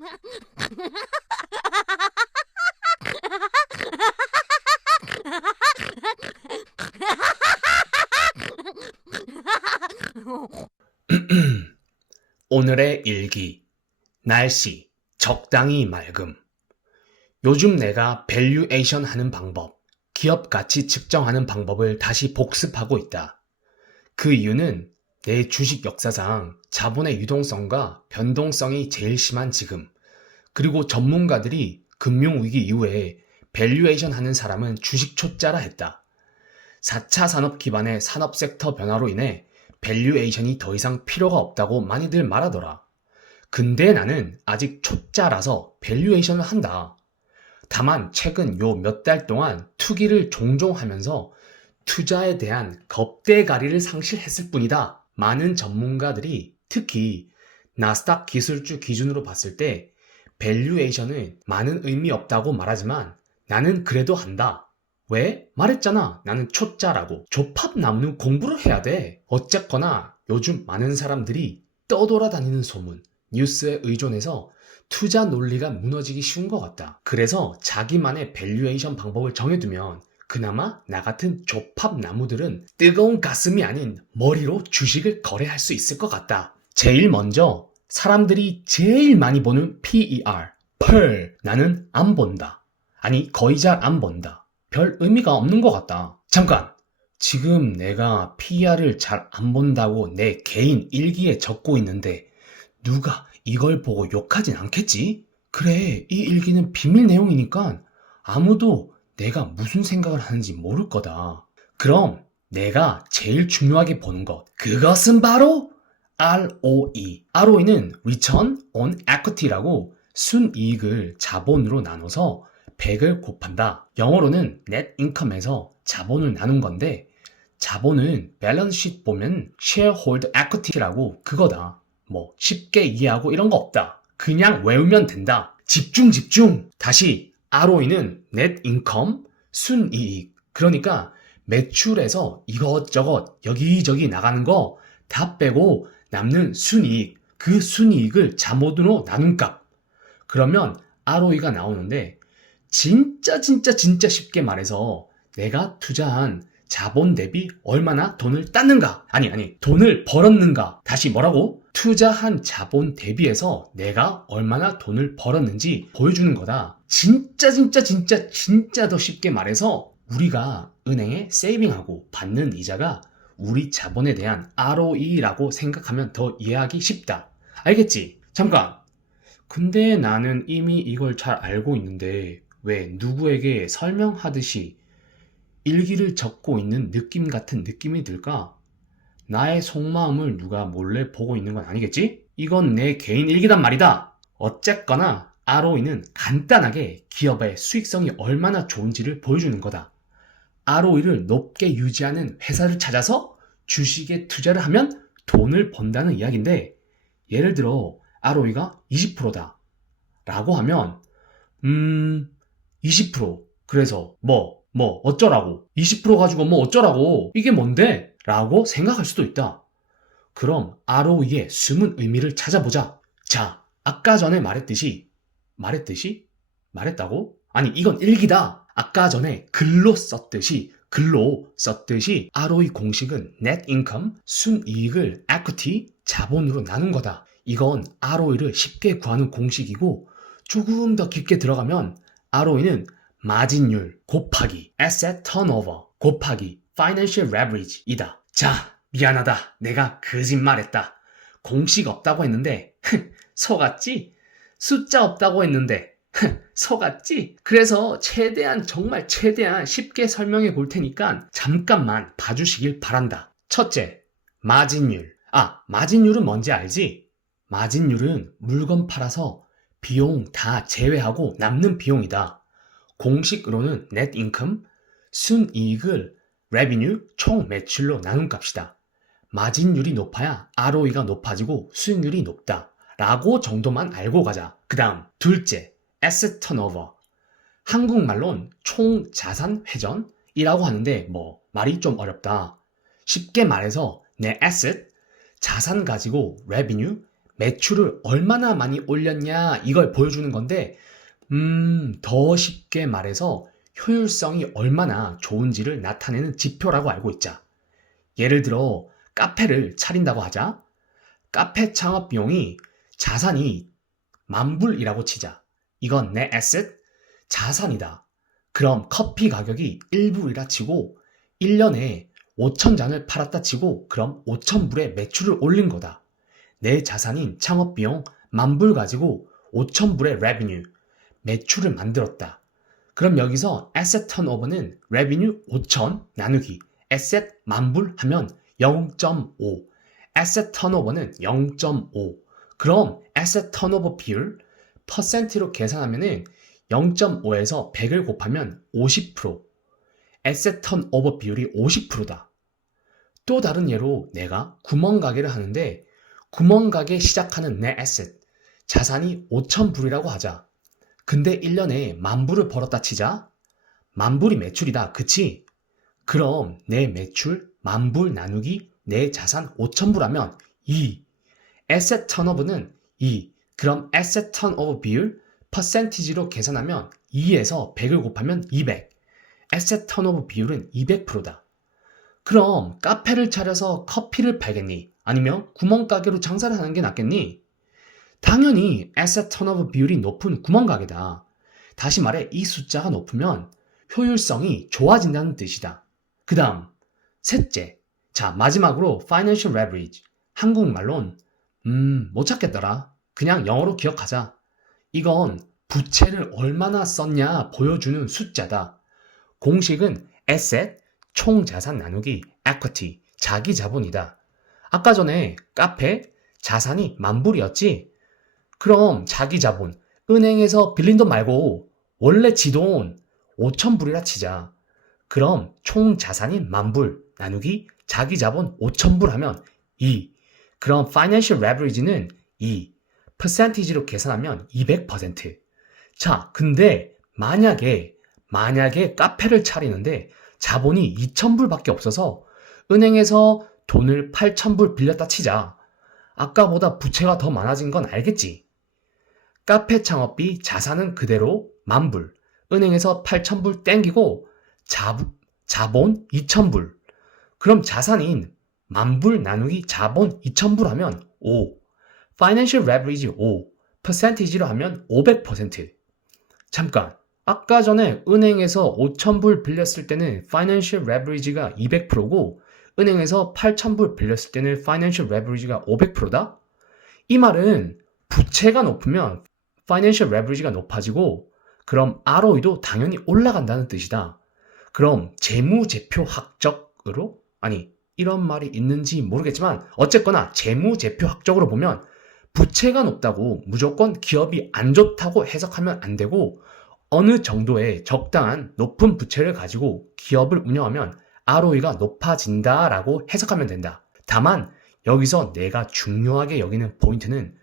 오늘의 일기. 날씨. 적당히 맑음. 요즘 내가 밸류에이션 하는 방법, 기업 가치 측정하는 방법을 다시 복습하고 있다. 그 이유는 내 주식 역사상 자본의 유동성과 변동성이 제일 심한 지금, 그리고 전문가들이 금융위기 이후에 밸류에이션 하는 사람은 주식 초짜라 했다. 4차 산업 기반의 산업 섹터 변화로 인해 밸류에이션이 더 이상 필요가 없다고 많이들 말하더라. 근데 나는 아직 초짜라서 밸류에이션을 한다. 다만 최근 요 몇 달 동안 투기를 종종 하면서 투자에 대한 겁대가리를 상실했을 뿐이다. 많은 전문가들이 특히 나스닥 기술주 기준으로 봤을 때 밸류에이션은 많은 의미 없다고 말하지만 나는 그래도 한다. 왜? 말했잖아. 나는 초짜라고. 조팝 나무는 공부를 해야 돼. 어쨌거나 요즘 많은 사람들이 떠돌아다니는 소문, 뉴스에 의존해서 투자 논리가 무너지기 쉬운 것 같다. 그래서 자기만의 밸류에이션 방법을 정해두면 그나마 나 같은 조팝 나무들은 뜨거운 가슴이 아닌 머리로 주식을 거래할 수 있을 것 같다. 제일 먼저 사람들이 제일 많이 보는 PER, 펄. 나는 안 본다. 아니, 거의 잘 안 본다. 별 의미가 없는 것 같다. 잠깐! 지금 내가 PER을 잘 안 본다고 내 개인 일기에 적고 있는데 누가 이걸 보고 욕하진 않겠지? 그래, 이 일기는 비밀 내용이니까 아무도 내가 무슨 생각을 하는지 모를 거다. 그럼 내가 제일 중요하게 보는 것. 그것은 바로 ROE. ROE는 Return on Equity라고 순이익을 자본으로 나눠서 100을 곱한다. 영어로는 net income에서 자본을 나눈 건데 자본은 밸런스 쉿 보면 shareholder equity라고 그거다. 뭐 쉽게 이해하고 이런 거 없다. 그냥 외우면 된다. 집중 집중. 다시 ROE는 net income 순이익. 그러니까 매출에서 이것저것 여기저기 나가는 거 다 빼고 남는 순이익. 그 순이익을 자본으로 나눈 값. 그러면 ROE가 나오는데 진짜 진짜 진짜 쉽게 말해서 내가 투자한 자본 대비 얼마나 돈을 땄는가? 아니, 아니, 돈을 벌었는가? 다시 뭐라고? 투자한 자본 대비해서 내가 얼마나 돈을 벌었는지 보여주는 거다. 진짜, 진짜, 진짜, 진짜 더 쉽게 말해서 우리가 은행에 세이빙하고 받는 이자가 우리 자본에 대한 ROE라고 생각하면 더 이해하기 쉽다. 알겠지? 잠깐. 근데 나는 이미 이걸 잘 알고 있는데 왜 누구에게 설명하듯이 일기를 적고 있는 느낌 같은 느낌이 들까? 나의 속마음을 누가 몰래 보고 있는 건 아니겠지? 이건 내 개인 일기단 말이다. 어쨌거나 ROE는 간단하게 기업의 수익성이 얼마나 좋은지를 보여주는 거다. ROE를 높게 유지하는 회사를 찾아서 주식에 투자를 하면 돈을 번다는 이야기인데 예를 들어 ROE가 20%다. 라고 하면 음... 20% 그래서 뭐, 뭐, 어쩌라고. 20% 가지고 뭐 어쩌라고. 이게 뭔데? 라고 생각할 수도 있다. 그럼 ROE의 숨은 의미를 찾아보자. 자, 아까 전에 말했듯이, 말했듯이? 말했다고? 아니, 이건 일기다. 아까 전에 글로 썼듯이, 글로 썼듯이 ROE 공식은 net income, 순이익을 equity, 자본으로 나눈 거다. 이건 ROE를 쉽게 구하는 공식이고, 조금 더 깊게 들어가면 ROE는 마진율 곱하기 asset turnover 곱하기 financial leverage 이다. 자, 미안하다. 내가 거짓말했다. 공식 없다고 했는데 속았지? 숫자 없다고 했는데 속았지? 그래서 최대한 정말 최대한 쉽게 설명해 볼 테니까 잠깐만 봐주시길 바란다. 첫째, 마진율. 아, 마진율은 뭔지 알지? 마진율은 물건 팔아서 비용 다 제외하고 남는 비용이다. 공식으로는 net income, 순이익을 revenue, 총 매출로 나눈 값이다. 마진율이 높아야 ROE가 높아지고 수익률이 높다. 라고 정도만 알고 가자. 그 다음, 둘째, asset turnover. 한국말론 총 자산 회전이라고 하는데 뭐 말이 좀 어렵다. 쉽게 말해서 내 asset, 자산 가지고 revenue, 매출을 얼마나 많이 올렸냐 이걸 보여주는 건데 음, 더 쉽게 말해서 효율성이 얼마나 좋은지를 나타내는 지표라고 알고 있자. 예를 들어 카페를 차린다고 하자. 카페 창업 비용이 자산이 만불이라고 치자. 이건 내 에셋 자산이다. 그럼 커피 가격이 1불이라 치고 1년에 5천 잔을 팔았다 치고 그럼 5천 불의 매출을 올린 거다. 내 자산인 창업 비용 만불 가지고 5천 불의 레비뉴 매출을 만들었다. 그럼 여기서 asset turnover는 revenue 5천 나누기 asset 만불 하면 0.5 asset turnover는 0.5 그럼 asset turnover 비율 퍼센트로 계산하면은 0.5에서 100을 곱하면 50% asset turnover 비율이 50%다. 또 다른 예로 내가 구멍가게를 하는데 구멍가게 시작하는 내 asset 자산이 5,000불이라고 하자. 근데 1년에 만불을 벌었다 치자. 만불이 매출이다. 그치? 그럼 내 매출 만불 나누기 내 자산 5천불 하면 2. 에셋 턴오버는 2. 그럼 에셋 턴오버 비율 퍼센티지로 계산하면 2에서 100을 곱하면 200. 에셋 턴오버 비율은 200%다. 그럼 카페를 차려서 커피를 팔겠니? 아니면 구멍가게로 장사를 하는 게 낫겠니? 당연히 에셋 턴오버 비율이 높은 구멍가게다. 다시 말해 이 숫자가 높으면 효율성이 좋아진다는 뜻이다. 그 다음 셋째 자 마지막으로 financial leverage 한국말론 음 못 찾겠더라. 그냥 영어로 기억하자. 이건 부채를 얼마나 썼냐 보여주는 숫자다. 공식은 asset 총 자산 나누기 equity 자기 자본이다. 아까 전에 카페 자산이 만불이었지? 그럼 자기 자본, 은행에서 빌린 돈 말고 원래 지돈 5천불이라 치자. 그럼 총 자산이 만불 나누기 자기 자본 5천불 하면 2. 그럼 financial leverage는 2. 퍼센티지로 계산하면 200%. 자, 근데 만약에 만약에 카페를 차리는데 자본이 2천불밖에 없어서 은행에서 돈을 8천불 빌렸다 치자. 아까보다 부채가 더 많아진 건 알겠지? 카페 창업비 자산은 그대로 만불, 은행에서 8천불 땡기고 자, 자본 2천불. 그럼 자산인 만불 나누기 자본 2천불 하면 5. Financial Leverage 5. 퍼센티지로 하면 500%. 잠깐. 아까 전에 은행에서 5천불 빌렸을 때는 Financial Leverage가 200%고 은행에서 8천불 빌렸을 때는 Financial Leverage가 500%다? 이 말은 부채가 높으면 Financial Leverage가 높아지고 그럼 ROE도 당연히 올라간다는 뜻이다. 그럼 재무제표학적으로 아니 이런 말이 있는지 모르겠지만 어쨌거나 재무제표학적으로 보면 부채가 높다고 무조건 기업이 안 좋다고 해석하면 안 되고 어느 정도의 적당한 높은 부채를 가지고 기업을 운영하면 ROE가 높아진다라고 해석하면 된다. 다만 여기서 내가 중요하게 여기는 포인트는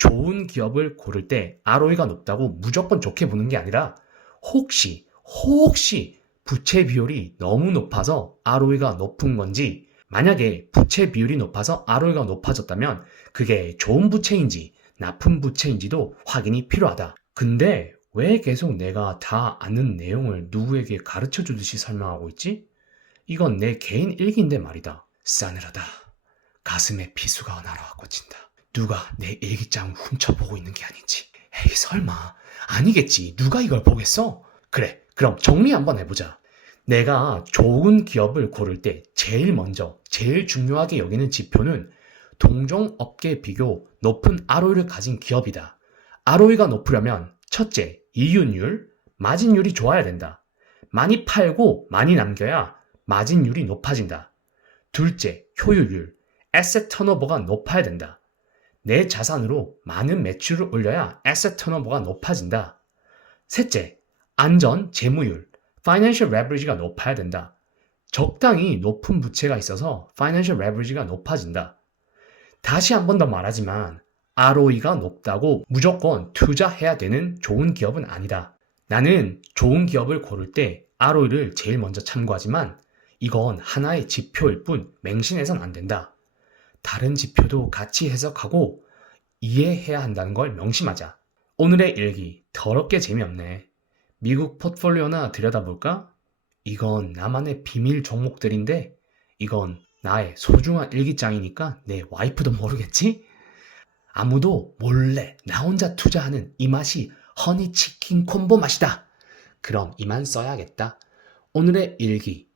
좋은 기업을 고를 때 ROE가 높다고 무조건 좋게 보는 게 아니라 혹시 혹시 부채 비율이 너무 높아서 ROE가 높은 건지 만약에 부채 비율이 높아서 ROE가 높아졌다면 그게 좋은 부채인지 나쁜 부채인지도 확인이 필요하다. 근데 왜 계속 내가 다 아는 내용을 누구에게 가르쳐 주듯이 설명하고 있지? 이건 내 개인 일기인데 말이다. 싸늘하다. 가슴에 비수가 날아와 꽂힌다. 누가 내 일기장을 훔쳐보고 있는 게 아닌지. 에이 설마 아니겠지. 누가 이걸 보겠어? 그래 그럼 정리 한번 해보자. 내가 좋은 기업을 고를 때 제일 먼저 제일 중요하게 여기는 지표는 동종 업계 비교 높은 ROE를 가진 기업이다. ROE가 높으려면 첫째, 이윤율, 마진율이 좋아야 된다. 많이 팔고 많이 남겨야 마진율이 높아진다. 둘째, 효율율, 에셋 턴오버가 높아야 된다. 내 자산으로 많은 매출을 올려야 에셋 턴오버가 높아진다. 셋째, 안전 재무율, 파이낸셜 레버리지가 높아야 된다. 적당히 높은 부채가 있어서 파이낸셜 레버리지가 높아진다. 다시 한 번 더 말하지만 ROE가 높다고 무조건 투자해야 되는 좋은 기업은 아니다. 나는 좋은 기업을 고를 때 ROE를 제일 먼저 참고하지만 이건 하나의 지표일 뿐 맹신해선 안 된다. 다른 지표도 같이 해석하고 이해해야 한다는 걸 명심하자. 오늘의 일기 더럽게 재미없네. 미국 포트폴리오나 들여다볼까? 이건 나만의 비밀 종목들인데 이건 나의 소중한 일기장이니까 내 와이프도 모르겠지? 아무도 몰래 나 혼자 투자하는 이 맛이 허니치킨 콤보 맛이다. 그럼 이만 써야겠다. 오늘의 일기